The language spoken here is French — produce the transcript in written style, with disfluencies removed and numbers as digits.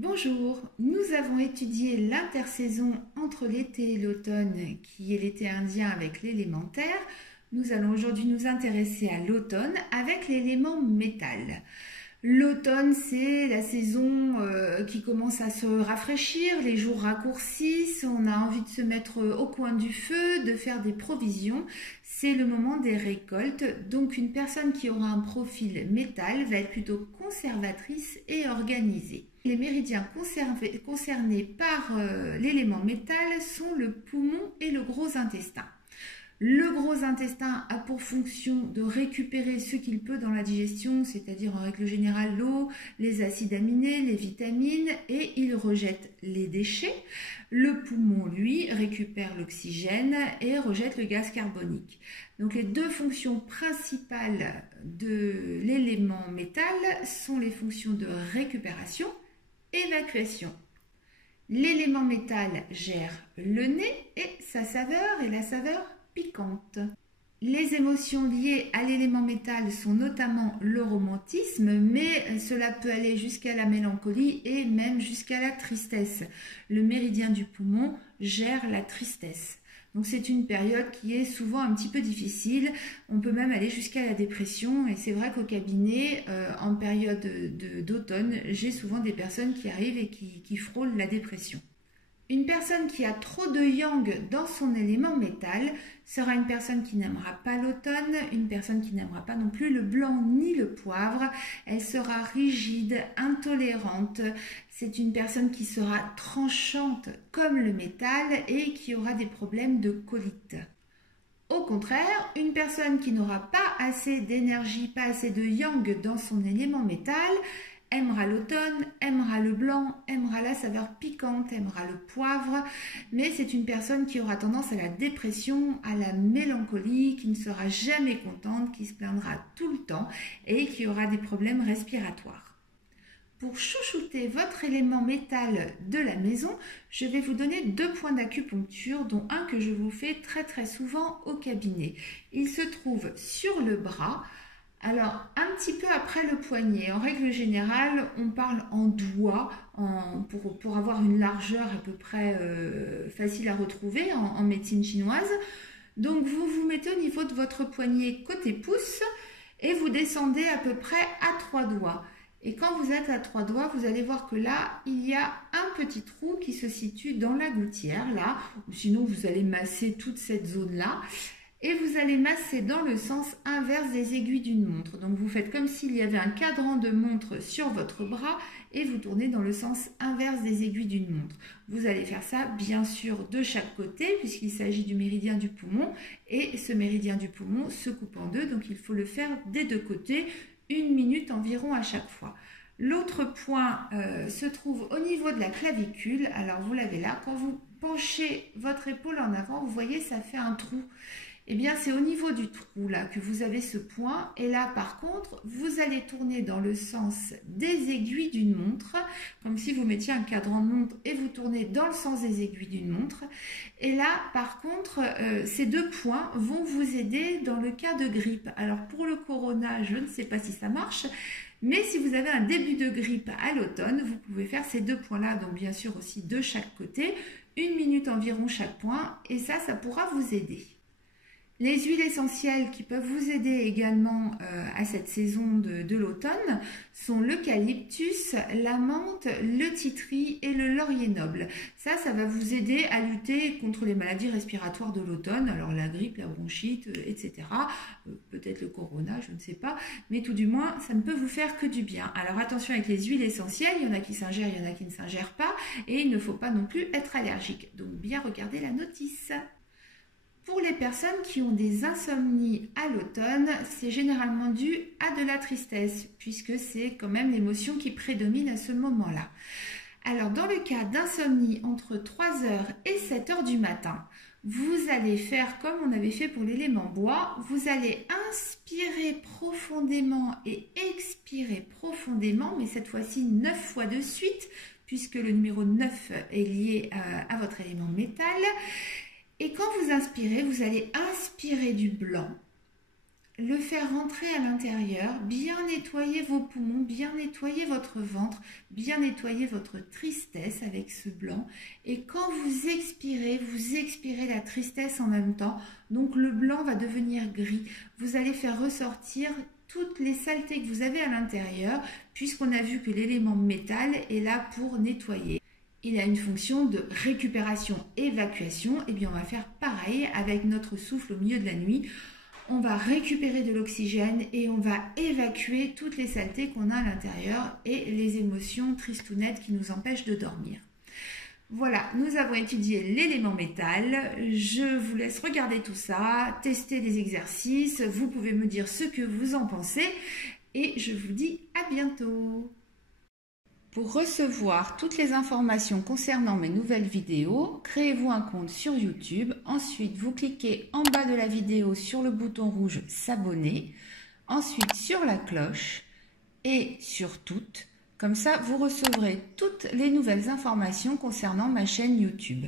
Bonjour, nous avons étudié l'intersaison entre l'été et l'automne qui est l'été indien avec l'élémentaire. Nous allons aujourd'hui nous intéresser à l'automne avec l'élément métal. L'automne, c'est la saison qui commence à se rafraîchir, les jours raccourcissent, on a envie de se mettre au coin du feu, de faire des provisions. C'est le moment des récoltes, donc une personne qui aura un profil métal va être plutôt conservatrice et organisée. Les méridiens concernés par l'élément métal sont le poumon et le gros intestin. Le gros intestin a pour fonction de récupérer ce qu'il peut dans la digestion, c'est-à-dire en règle générale l'eau, les acides aminés, les vitamines, et il rejette les déchets. Le poumon, lui, récupère l'oxygène et rejette le gaz carbonique. Donc les deux fonctions principales de l'élément métal sont les fonctions de récupération et évacuation. L'élément métal gère le nez et sa saveur est la saveur piquante. Les émotions liées à l'élément métal sont notamment le romantisme, mais cela peut aller jusqu'à la mélancolie et même jusqu'à la tristesse. Le méridien du poumon gère la tristesse. Donc c'est une période qui est souvent un petit peu difficile. On peut même aller jusqu'à la dépression. Et c'est vrai qu'au cabinet, en période d'automne, j'ai souvent des personnes qui arrivent et qui frôlent la dépression. Une personne qui a trop de yang dans son élément métal sera une personne qui n'aimera pas l'automne, une personne qui n'aimera pas non plus le blanc ni le poivre. Elle sera rigide, intolérante. C'est une personne qui sera tranchante comme le métal et qui aura des problèmes de colite. Au contraire, une personne qui n'aura pas assez d'énergie, pas assez de yang dans son élément métal, aimera l'automne, aimera le blanc, aimera la saveur piquante, aimera le poivre, mais c'est une personne qui aura tendance à la dépression, à la mélancolie, qui ne sera jamais contente, qui se plaindra tout le temps et qui aura des problèmes respiratoires. Pour chouchouter votre élément métal de la maison, je vais vous donner 2 points d'acupuncture, dont un que je vous fais très souvent au cabinet. Il se trouve sur le bras. Alors, un petit peu après le poignet, en règle générale, on parle en doigt pour avoir une largeur à peu près facile à retrouver en médecine chinoise. Donc, vous vous mettez au niveau de votre poignet côté pouce et vous descendez à peu près à 3 doigts. Et quand vous êtes à 3 doigts, vous allez voir que là, il y a un petit trou qui se situe dans la gouttière, là, ou sinon vous allez masser toute cette zone-là. Et vous allez masser dans le sens inverse des aiguilles d'une montre. Donc vous faites comme s'il y avait un cadran de montre sur votre bras et vous tournez dans le sens inverse des aiguilles d'une montre. Vous allez faire ça bien sûr de chaque côté puisqu'il s'agit du méridien du poumon et ce méridien du poumon se coupe en deux, donc il faut le faire des deux côtés, 1 minute environ à chaque fois. L'autre point se trouve au niveau de la clavicule. Alors vous l'avez là, quand vous penchez votre épaule en avant, vous voyez ça fait un trou. Eh bien, c'est au niveau du trou là que vous avez ce point. Et là, par contre, vous allez tourner dans le sens des aiguilles d'une montre, comme si vous mettiez un cadran de montre et vous tournez dans le sens des aiguilles d'une montre. Et là, par contre, ces 2 points vont vous aider dans le cas de grippe. Alors, pour le corona, je ne sais pas si ça marche, mais si vous avez un début de grippe à l'automne, vous pouvez faire ces 2 points-là, donc bien sûr aussi de chaque côté, 1 minute environ chaque point, et ça pourra vous aider. Les huiles essentielles qui peuvent vous aider également à cette saison de l'automne sont l'eucalyptus, la menthe, le titri et le laurier noble. Ça va vous aider à lutter contre les maladies respiratoires de l'automne, alors la grippe, la bronchite, etc. Peut-être le corona, je ne sais pas, mais tout du moins, ça ne peut vous faire que du bien. Alors attention avec les huiles essentielles, il y en a qui s'ingèrent, il y en a qui ne s'ingèrent pas, et il ne faut pas non plus être allergique. Donc bien regarder la notice. Pour les personnes qui ont des insomnies à l'automne, c'est généralement dû à de la tristesse, puisque c'est quand même l'émotion qui prédomine à ce moment-là. Alors, dans le cas d'insomnie entre 3h et 7h du matin, vous allez faire comme on avait fait pour l'élément bois, vous allez inspirer profondément et expirer profondément, mais cette fois-ci 9 fois de suite, puisque le numéro 9 est lié à votre élément métal. Et quand vous inspirez, vous allez inspirer du blanc, le faire rentrer à l'intérieur, bien nettoyer vos poumons, bien nettoyer votre ventre, bien nettoyer votre tristesse avec ce blanc. Et quand vous expirez la tristesse en même temps. Donc le blanc va devenir gris. Vous allez faire ressortir toutes les saletés que vous avez à l'intérieur, puisqu'on a vu que l'élément métal est là pour nettoyer. Il a une fonction de récupération, évacuation. Et bien on va faire pareil avec notre souffle au milieu de la nuit. On va récupérer de l'oxygène et on va évacuer toutes les saletés qu'on a à l'intérieur et les émotions tristounettes qui nous empêchent de dormir. Voilà, nous avons étudié l'élément métal. Je vous laisse regarder tout ça, tester des exercices. Vous pouvez me dire ce que vous en pensez et je vous dis à bientôt. Pour recevoir toutes les informations concernant mes nouvelles vidéos, créez-vous un compte sur YouTube. Ensuite, vous cliquez en bas de la vidéo sur le bouton rouge s'abonner. Ensuite, sur la cloche et sur toutes. Comme ça, vous recevrez toutes les nouvelles informations concernant ma chaîne YouTube.